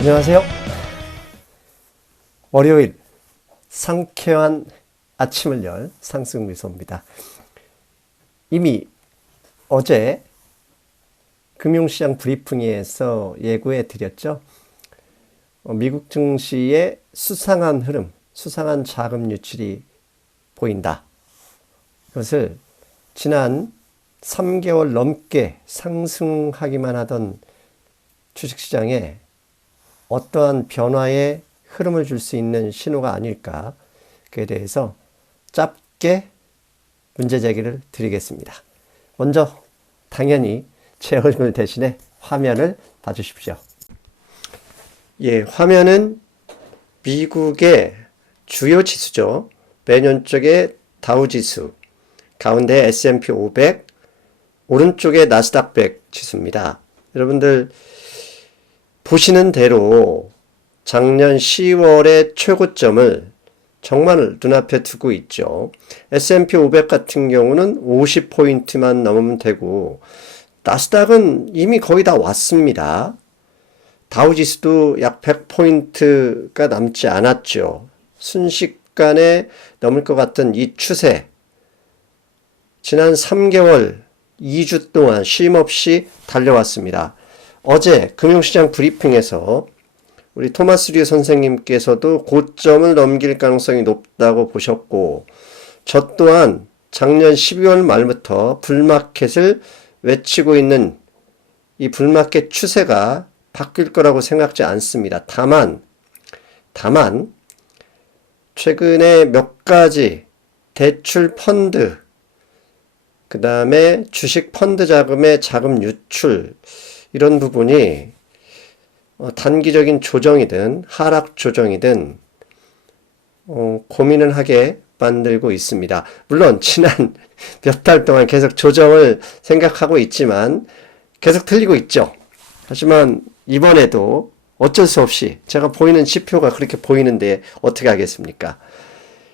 안녕하세요. 월요일 상쾌한 아침을 열 상승미소입니다. 이미 어제 금융시장 브리핑에서 예고해 드렸죠. 미국 증시의 수상한 흐름, 수상한 자금 유출이 보인다. 그것을 지난 3개월 넘게 상승하기만 하던 주식시장에 어떠한 변화의 흐름을 줄 수 있는 신호가 아닐까, 그에 대해서 짧게 문제 제기를 드리겠습니다. 먼저 당연히 제 얼굴 대신에 화면을 봐주십시오. 예, 화면은 미국의 주요 지수죠. 매년 쪽에 다우지수, 가운데 S&P 500, 오른쪽에 나스닥 100 지수입니다. 여러분들 보시는 대로 작년 10월의 최고점을 정말 눈앞에 두고 있죠. S&P 500 같은 경우는 50포인트만 넘으면 되고, 나스닥은 이미 거의 다 왔습니다. 다우지수도 약 100포인트가 남지 않았죠. 순식간에 넘을 것 같은 이 추세, 지난 3개월, 2주 동안 쉼없이 달려왔습니다. 어제 금융시장 브리핑에서 우리 토마스 류 선생님께서도 고점을 넘길 가능성이 높다고 보셨고, 저 또한 작년 12월 말부터 불마켓을 외치고 있는 이 불마켓 추세가 바뀔 거라고 생각지 않습니다. 다만 최근에 몇 가지 대출 펀드, 그 다음에 주식 펀드 자금의 자금 유출, 이런 부분이 단기적인 조정이든 하락 조정이든 고민을 하게 만들고 있습니다. 물론 지난 몇 달 동안 계속 조정을 생각하고 있지만 계속 틀리고 있죠. 하지만 이번에도 어쩔 수 없이 제가 보이는 지표가 그렇게 보이는데 어떻게 하겠습니까?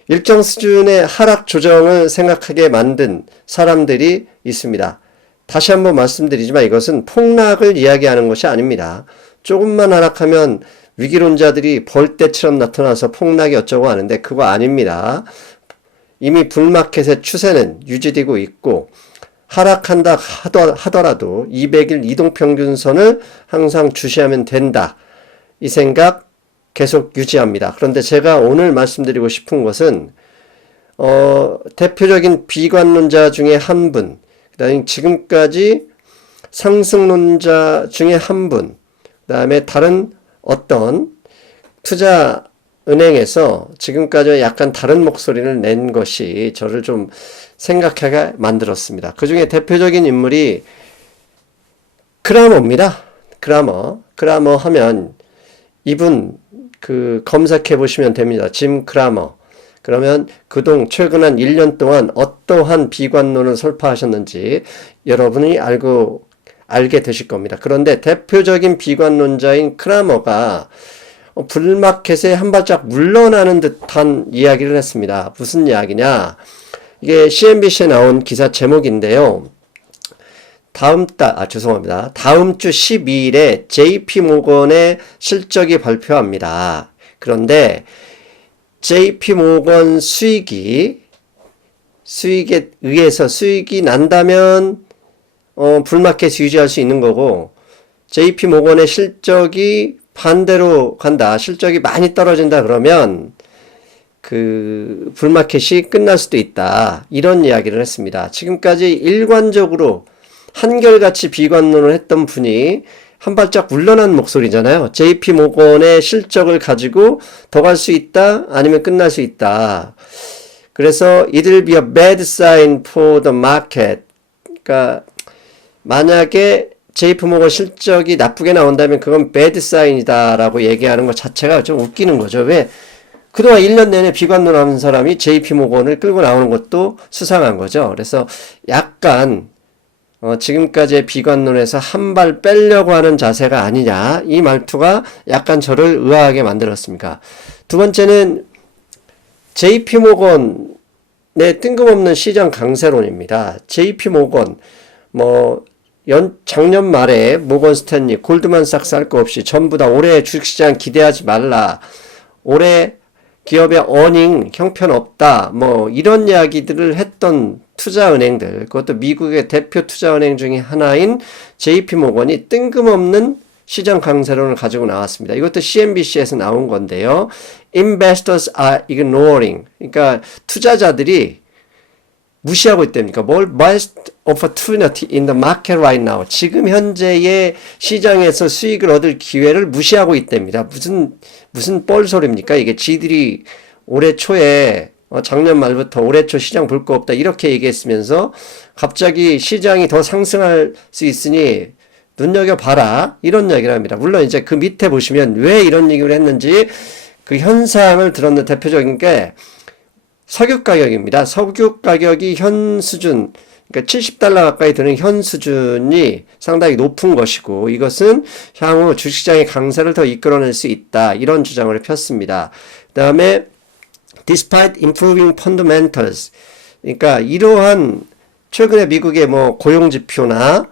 일정 수준의 하락 조정을 생각하게 만든 사람들이 있습니다. 다시 한번 말씀드리지만 이것은 폭락을 이야기하는 것이 아닙니다. 조금만 하락하면 위기론자들이 벌떼처럼 나타나서 폭락이 어쩌고 하는데 그거 아닙니다. 이미 불마켓의 추세는 유지되고 있고, 하락한다 하더라도 200일 이동평균선을 항상 주시하면 된다. 이 생각 계속 유지합니다. 그런데 제가 오늘 말씀드리고 싶은 것은 대표적인 비관론자 중에 한 분, 그다음에 지금까지 상승론자 중에 한 분, 그다음에 다른 어떤 투자은행에서 지금까지 약간 다른 목소리를 낸 것이 저를 좀 생각하게 만들었습니다. 그 중에 대표적인 인물이 크라머입니다. 크라머 하면 이분 검색해 보시면 됩니다. 짐 크라머. 그러면 최근 한 1년 동안 어떠한 비관론을 설파하셨는지 여러분이 알게 되실 겁니다. 그런데 대표적인 비관론자인 크라머가 불마켓에 한 발짝 물러나는 듯한 이야기를 했습니다. 무슨 이야기냐? 이게 CNBC에 나온 기사 제목인데요. 다음 주 12일에 JP모건의 실적이 발표합니다. 그런데 JP모건 수익에 의해서 수익이 난다면 불마켓 유지할 수 있는 거고, JP모건의 실적이 반대로 간다, 실적이 많이 떨어진다 그러면 그 불마켓이 끝날 수도 있다, 이런 이야기를 했습니다. 지금까지 일관적으로 한결같이 비관론을 했던 분이 한 발짝 물러난 목소리잖아요. JP모건의 실적을 가지고 더 갈 수 있다, 아니면 끝날 수 있다. 그래서 it will be a bad sign for the market. 그러니까 만약에 JP모건 실적이 나쁘게 나온다면 그건 bad sign이다 라고 얘기하는 것 자체가 좀 웃기는 거죠. 왜? 그동안 1년 내내 비관론 하는 사람이 JP모건을 끌고 나오는 것도 수상한 거죠. 그래서 약간 지금까지의 비관론에서 한 발 빼려고 하는 자세가 아니냐, 이 말투가 약간 저를 의아하게 만들었습니다. 두 번째는 JP모건의 뜬금없는 시장 강세론입니다. JP모건 작년 말에 모건 스탠리, 골드만삭스 할 거 없이 전부 다 올해 주식시장 기대하지 말라. 올해 기업의 어닝 형편없다. 뭐 이런 이야기들을 했던 투자은행들, 그것도 미국의 대표 투자은행 중에 하나인 JP모건이 뜬금없는 시장 강세론을 가지고 나왔습니다. 이것도 CNBC에서 나온 건데요. Investors are ignoring. 그러니까 투자자들이 무시하고 있답니까? 뭘 best opportunity in the market right now. 지금 현재의 시장에서 수익을 얻을 기회를 무시하고 있답니다. 무슨 뻘소리입니까? 이게 지들이 올해 초에 작년 말부터 올해 초 시장 볼 거 없다 이렇게 얘기했으면서 갑자기 시장이 더 상승할 수 있으니 눈여겨봐라 이런 이야기를 합니다. 물론 이제 그 밑에 보시면 왜 이런 얘기를 했는지 그 현상을 들었는 대표적인 게 석유 가격입니다. 석유 가격이 현 수준, 그러니까 $70 가까이 드는 현 수준이 상당히 높은 것이고 이것은 향후 주식시장의 강세를 더 이끌어낼 수 있다. 이런 주장을 폈습니다. 그 다음에 Despite improving fundamentals, 그러니까 이러한 최근에 미국의 뭐 고용지표나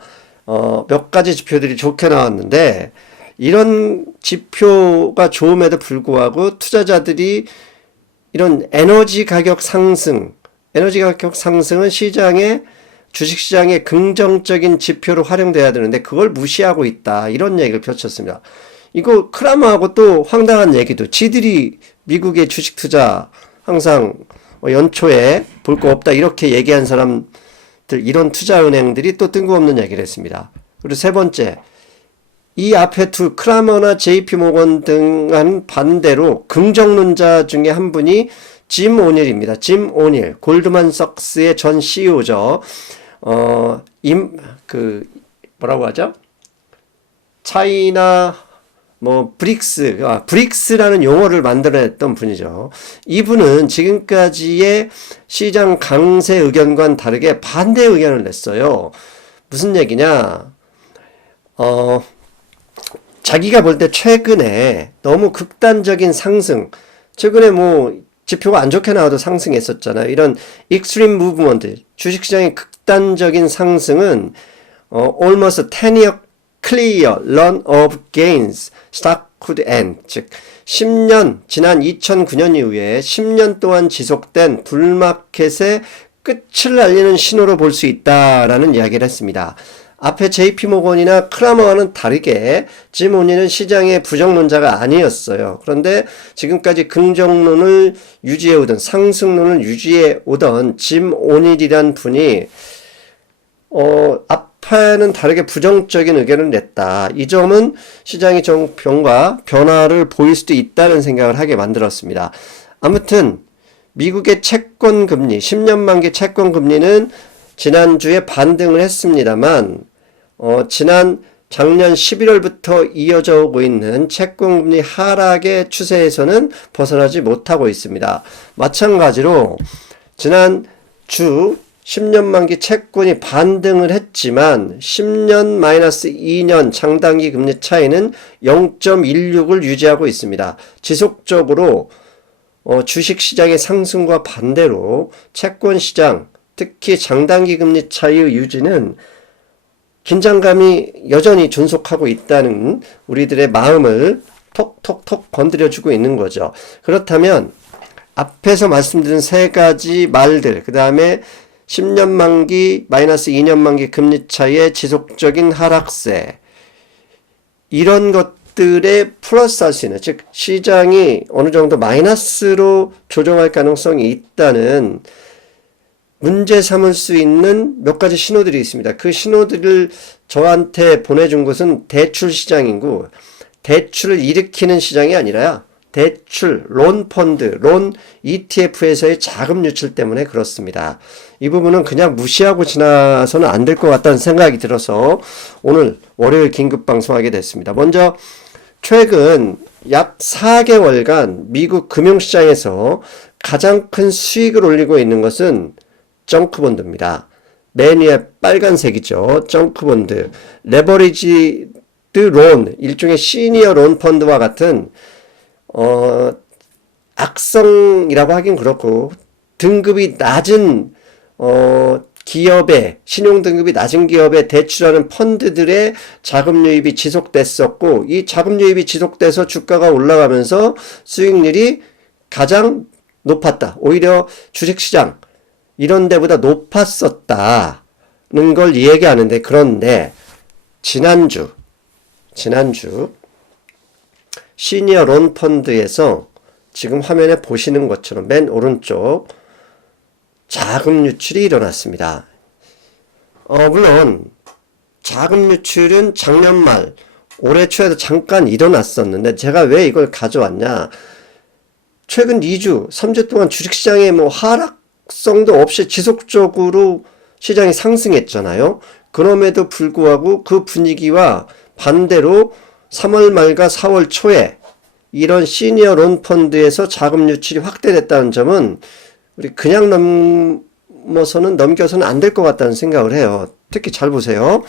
몇 가지 지표들이 좋게 나왔는데 이런 지표가 좋음에도 불구하고 투자자들이 이런 에너지 가격 상승은 주식시장의 긍정적인 지표로 활용돼야 되는데 그걸 무시하고 있다. 이런 얘기를 펼쳤습니다. 이거 크라머하고 또 황당한 얘기도 지들이 미국의 주식 투자 항상 연초에 볼 거 없다 이렇게 얘기한 사람들 이런 투자은행들이 또 뜬금없는 얘기를 했습니다. 그리고 세 번째, 이 앞에 두 크라머나 JP모건 등은 반대로 긍정론자 중에 한 분이 짐 오닐입니다. 짐 오닐, 골드만삭스의 전 CEO죠. 뭐라고 하죠? 차이나 브릭스라는 용어를 만들어냈던 분이죠. 이분은 지금까지의 시장 강세 의견과는 다르게 반대 의견을 냈어요. 무슨 얘기냐? 자기가 볼 때 최근에 너무 극단적인 상승, 최근에 뭐 지표가 안 좋게 나와도 상승했었잖아요. 이런 extreme movement, 주식시장의 극단적인 상승은 almost 10-year clear run of gains stock could end. 즉 10년, 지난 2009년 이후에 10년 동안 지속된 불마켓의 끝을 알리는 신호로 볼 수 있다라는 이야기를 했습니다. 앞에 JP모건이나 크라머와는 다르게 짐 오닐은 시장의 부정론자가 아니었어요. 그런데 지금까지 긍정론을 유지해오던, 상승론을 유지해오던 짐 오닐이란 분이 앞에는 다르게 부정적인 의견을 냈다. 이 점은 시장의 변화를 보일 수도 있다는 생각을 하게 만들었습니다. 아무튼 미국의 채권금리, 10년 만기 채권금리는 지난주에 반등을 했습니다만 작년 11월부터 이어져 오고 있는 채권금리 하락의 추세에서는 벗어나지 못하고 있습니다. 마찬가지로 지난 주 10년 만기 채권이 반등을 했지만 10년 마이너스 2년 장단기 금리 차이는 0.16을 유지하고 있습니다. 지속적으로 주식시장의 상승과 반대로 채권시장, 특히 장단기 금리 차이의 유지는 긴장감이 여전히 존속하고 있다는 우리들의 마음을 톡톡톡 건드려주고 있는 거죠. 그렇다면 앞에서 말씀드린 세 가지 말들, 그 다음에 10년 만기, 마이너스 2년 만기 금리 차이의 지속적인 하락세, 이런 것들에 플러스 할 수 있는, 즉 시장이 어느 정도 마이너스로 조정할 가능성이 있다는 문제 삼을 수 있는 몇 가지 신호들이 있습니다. 그 신호들을 저한테 보내준 것은 대출 시장이고, 대출을 일으키는 시장이 아니라 대출, 론 펀드, 론 ETF에서의 자금 유출 때문에 그렇습니다. 이 부분은 그냥 무시하고 지나서는 안 될 것 같다는 생각이 들어서 오늘 월요일 긴급 방송하게 됐습니다. 먼저 최근 약 4개월간 미국 금융시장에서 가장 큰 수익을 올리고 있는 것은 정크본드입니다. 맨 위에 빨간색이죠. 정크본드. 레버리지드 론, 일종의 시니어 론 펀드와 같은 악성이라고 하긴 그렇고 등급이 낮은 기업의 신용등급이 낮은 기업에 대출하는 펀드들의 자금 유입이 지속됐었고, 이 자금 유입이 지속돼서 주가가 올라가면서 수익률이 가장 높았다. 오히려 주식시장 이런 데보다 높았었다는 걸 얘기하는데, 그런데 지난주 시니어 론 펀드에서 지금 화면에 보시는 것처럼 맨 오른쪽 자금 유출이 일어났습니다. 물론 자금 유출은 작년 말 올해 초에도 잠깐 일어났었는데, 제가 왜 이걸 가져왔냐, 최근 2주 3주 동안 주식시장에 뭐 하락성도 없이 지속적으로 시장이 상승했잖아요. 그럼에도 불구하고 그 분위기와 반대로 3월 말과 4월 초에 이런 시니어 론 펀드에서 자금 유출이 확대됐다는 점은 우리 그냥 넘겨서는 안 될 것 같다는 생각을 해요. 특히 잘 보세요.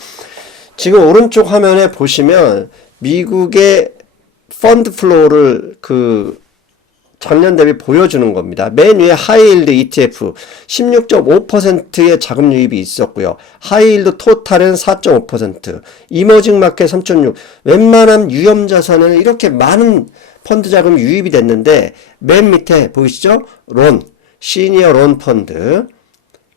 지금 오른쪽 화면에 보시면 미국의 펀드 플로우를 작년 대비 보여주는 겁니다. 맨 위에 하이힐드 ETF 16.5%의 자금 유입이 있었고요. 하이힐드 토탈은 4.5%, 이머징 마켓 3.6%, 웬만한 유형 자산은 이렇게 많은 펀드 자금 유입이 됐는데, 맨 밑에 보이시죠? 론, 시니어 론 펀드,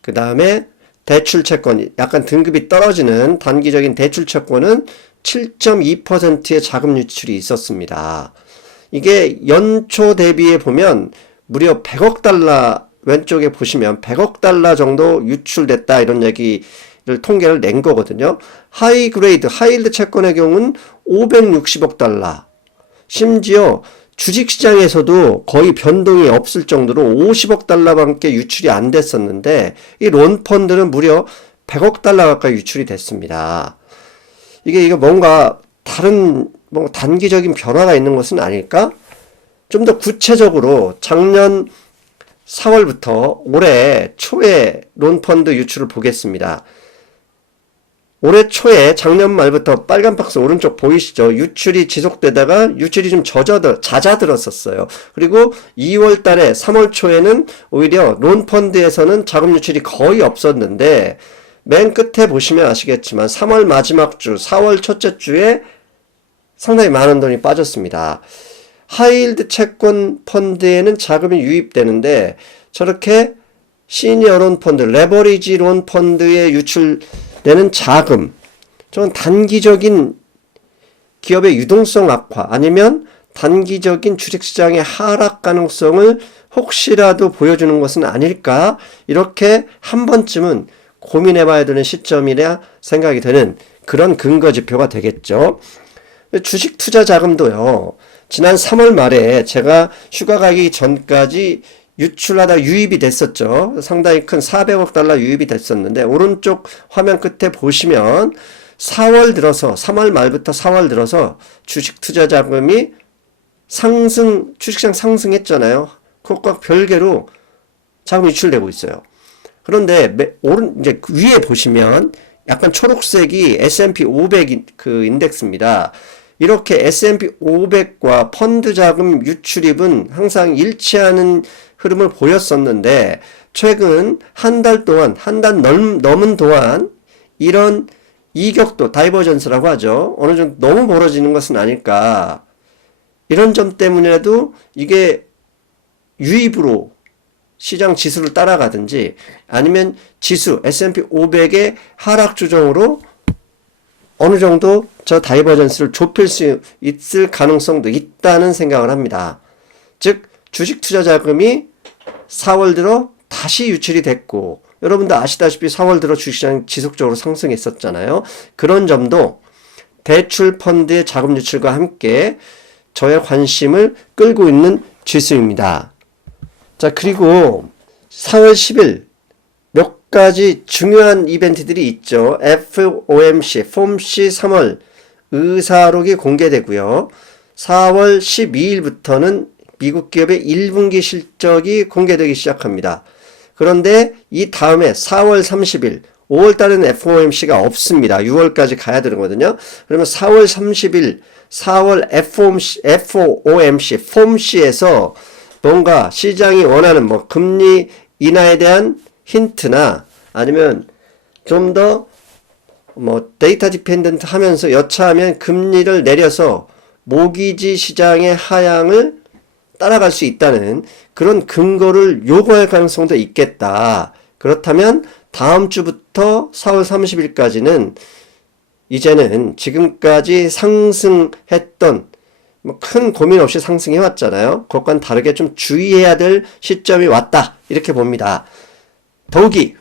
그 다음에 대출 채권, 약간 등급이 떨어지는 단기적인 대출 채권은 7.2%의 자금 유출이 있었습니다. 이게 연초 대비해 보면 무려 100억 달러, 왼쪽에 보시면 100억 달러 정도 유출됐다, 이런 얘기를 통계를 낸 거거든요. 하이 그레이드, 하이힐드 채권의 경우는 560억 달러. 심지어 주식시장에서도 거의 변동이 없을 정도로 50억 달러밖에 유출이 안 됐었는데, 이 론펀드는 무려 100억 달러 가까이 유출이 됐습니다. 이게 뭔가 다른 단기적인 변화가 있는 것은 아닐까? 좀 더 구체적으로 작년 4월부터 올해 초에 론펀드 유출을 보겠습니다. 올해 초에 작년 말부터 빨간 박스 오른쪽 보이시죠? 유출이 지속되다가 유출이 좀 잦아들었었어요. 그리고 2월 달에 3월 초에는 오히려 론펀드에서는 자금 유출이 거의 없었는데, 맨 끝에 보시면 아시겠지만 3월 마지막 주, 4월 첫째 주에 상당히 많은 돈이 빠졌습니다. 하이힐드 채권 펀드에는 자금이 유입되는데, 저렇게 시니어 론 펀드, 레버리지 론 펀드에 유출되는 자금, 저건 단기적인 기업의 유동성 악화, 아니면 단기적인 주식시장의 하락 가능성을 혹시라도 보여주는 것은 아닐까, 이렇게 한 번쯤은 고민해봐야 되는 시점이라 생각이 되는 그런 근거지표가 되겠죠. 주식 투자 자금도요, 지난 3월 말에 제가 휴가 가기 전까지 유출하다 유입이 됐었죠. 상당히 큰 400억 달러 유입이 됐었는데, 오른쪽 화면 끝에 보시면 3월 말부터 4월 들어서 주식 투자 자금이 주식시장 상승했잖아요. 그것과 별개로 자금 유출되고 있어요. 그런데 이제 위에 보시면 약간 초록색이 S&P 500 인덱스입니다. 이렇게 S&P 500과 펀드 자금 유출입은 항상 일치하는 흐름을 보였었는데, 최근 한 달 넘은 동안 이런 이격도, 다이버전스라고 하죠. 어느 정도 너무 벌어지는 것은 아닐까. 이런 점 때문에라도 이게 유입으로 시장 지수를 따라가든지, 아니면 지수 S&P 500의 하락 조정으로 어느 정도 저 다이버전스를 좁힐 수 있을 가능성도 있다는 생각을 합니다. 즉 주식 투자 자금이 4월 들어 다시 유출이 됐고, 여러분도 아시다시피 4월 들어 주식시장이 지속적으로 상승했었잖아요. 그런 점도 대출 펀드의 자금 유출과 함께 저의 관심을 끌고 있는 지수입니다. 자, 그리고 4월 10일 몇 가지 중요한 이벤트들이 있죠. FOMC 3월 의사록이 공개되고요. 4월 12일부터는 미국 기업의 1분기 실적이 공개되기 시작합니다. 그런데 이 다음에 4월 30일, 5월달은 FOMC가 없습니다. 6월까지 가야 되거든요. 그러면 4월 30일, 4월 FOMC, 폼C에서 뭔가 시장이 원하는 금리 인하에 대한 힌트나 아니면 좀 더 데이터 디펜던트 하면서 여차하면 금리를 내려서 모기지 시장의 하향을 따라갈 수 있다는 그런 근거를 요구할 가능성도 있겠다. 그렇다면 다음 주부터 4월 30일까지는 이제는 지금까지 상승했던 큰 고민 없이 상승해 왔잖아요. 그것과는 다르게 좀 주의해야 될 시점이 왔다. 이렇게 봅니다. 더욱이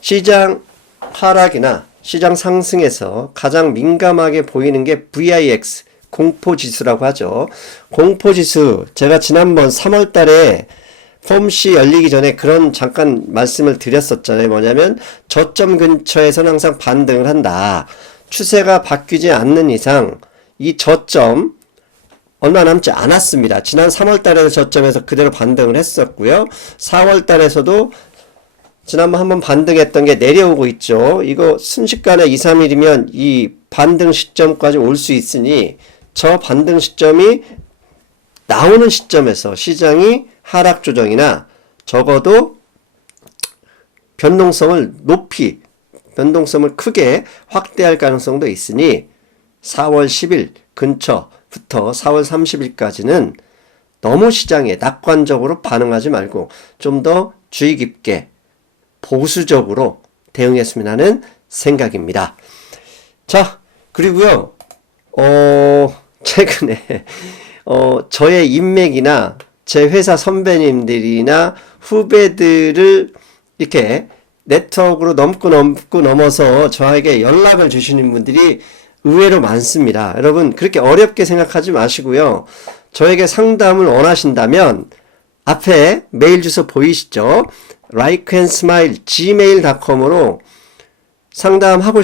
시장 하락이나 시장 상승에서 가장 민감하게 보이는 게 VIX, 공포지수라고 하죠. 공포지수, 제가 지난번 3월 달에 폼씨 열리기 전에 그런 잠깐 말씀을 드렸었잖아요. 뭐냐면 저점 근처에서는 항상 반등을 한다. 추세가 바뀌지 않는 이상 이 저점 얼마 남지 않았습니다. 지난 3월 달에 저점에서 그대로 반등을 했었고요. 4월 달에서도 지난번 한번 반등했던 게 내려오고 있죠. 이거 순식간에 2, 3일이면 이 반등 시점까지 올 수 있으니 저 반등 시점이 나오는 시점에서 시장이 하락 조정이나 적어도 변동성을 크게 확대할 가능성도 있으니 4월 10일 근처부터 4월 30일까지는 너무 시장에 낙관적으로 반응하지 말고 좀 더 주의 깊게 보수적으로 대응했으면 하는 생각입니다. 자, 그리고요, 최근에, 저의 인맥이나 제 회사 선배님들이나 후배들을 이렇게 네트워크로 넘어서 저에게 연락을 주시는 분들이 의외로 많습니다. 여러분, 그렇게 어렵게 생각하지 마시고요. 저에게 상담을 원하신다면, 앞에 메일 주소 보이시죠? likeandsmile@gmail.com으로 상담 받고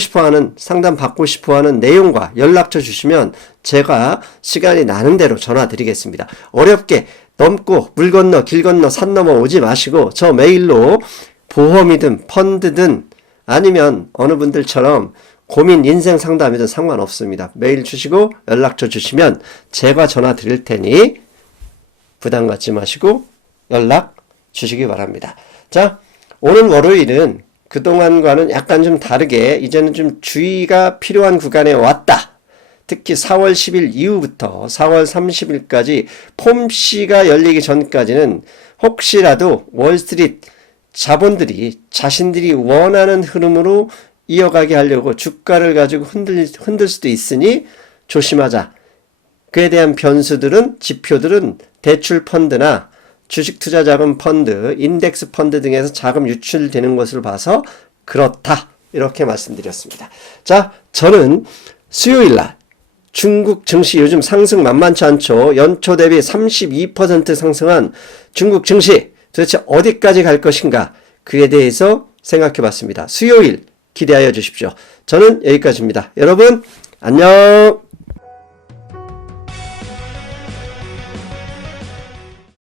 싶어 하는 내용과 연락처 주시면 제가 시간이 나는 대로 전화 드리겠습니다. 어렵게 넘고 물 건너 길 건너 산 넘어 오지 마시고 저 메일로 보험이든 펀드든 아니면 어느 분들처럼 고민 인생 상담이든 상관없습니다. 메일 주시고 연락처 주시면 제가 전화 드릴 테니 부담 갖지 마시고 연락 주시기 바랍니다. 자, 오늘 월요일은 그동안과는 약간 좀 다르게 이제는 좀 주의가 필요한 구간에 왔다. 특히 4월 10일 이후부터 4월 30일까지 폼씨가 열리기 전까지는 혹시라도 월스트리트 자본들이 자신들이 원하는 흐름으로 이어가게 하려고 주가를 가지고 흔들 수도 있으니 조심하자. 그에 대한 변수들은, 지표들은 대출 펀드나 주식투자자금 펀드, 인덱스 펀드 등에서 자금 유출되는 것을 봐서 그렇다. 이렇게 말씀드렸습니다. 자, 저는 수요일날 중국 증시 요즘 상승 만만치 않죠. 연초 대비 32% 상승한 중국 증시 도대체 어디까지 갈 것인가? 그에 대해서 생각해 봤습니다. 수요일 기대하여 주십시오. 저는 여기까지입니다. 여러분 안녕.